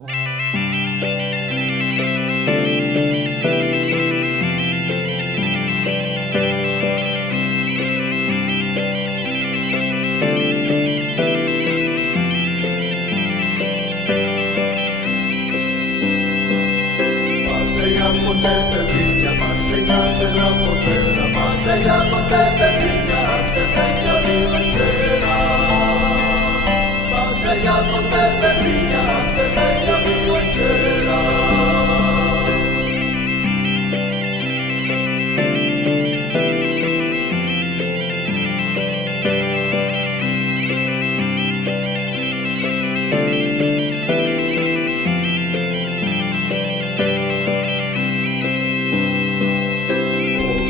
Passeia por Teteviña, passeia Pedro Portera, passeia por Teteviña antes de que a vida enchera. Passeia por Teteviña antes de que a vida enchera.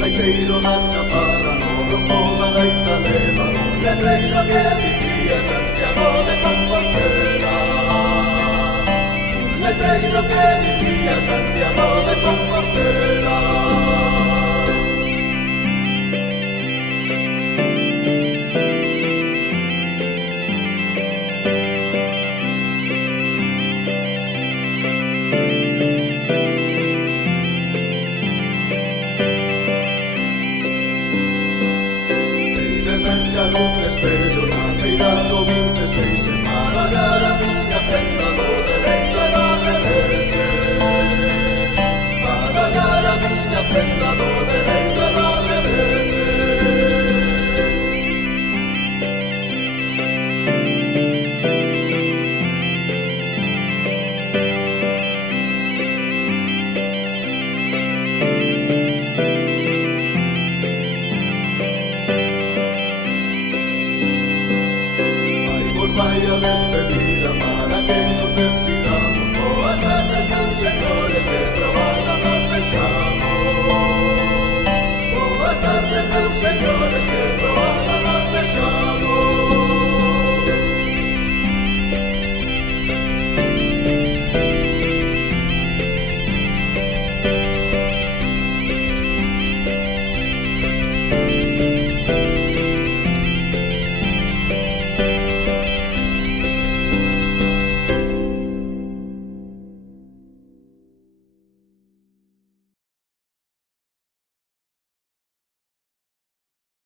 Leiteiro danza para no rompo da gaita leva, o letreiro que dicía Santiago de Compostela. O letreiro que dicía Santiago de Compostela. Un espello na feira do 26 para dar a miña prenda do dereito e do reverse. Para dar a miña prenda do dereito e do reverse. Vaya de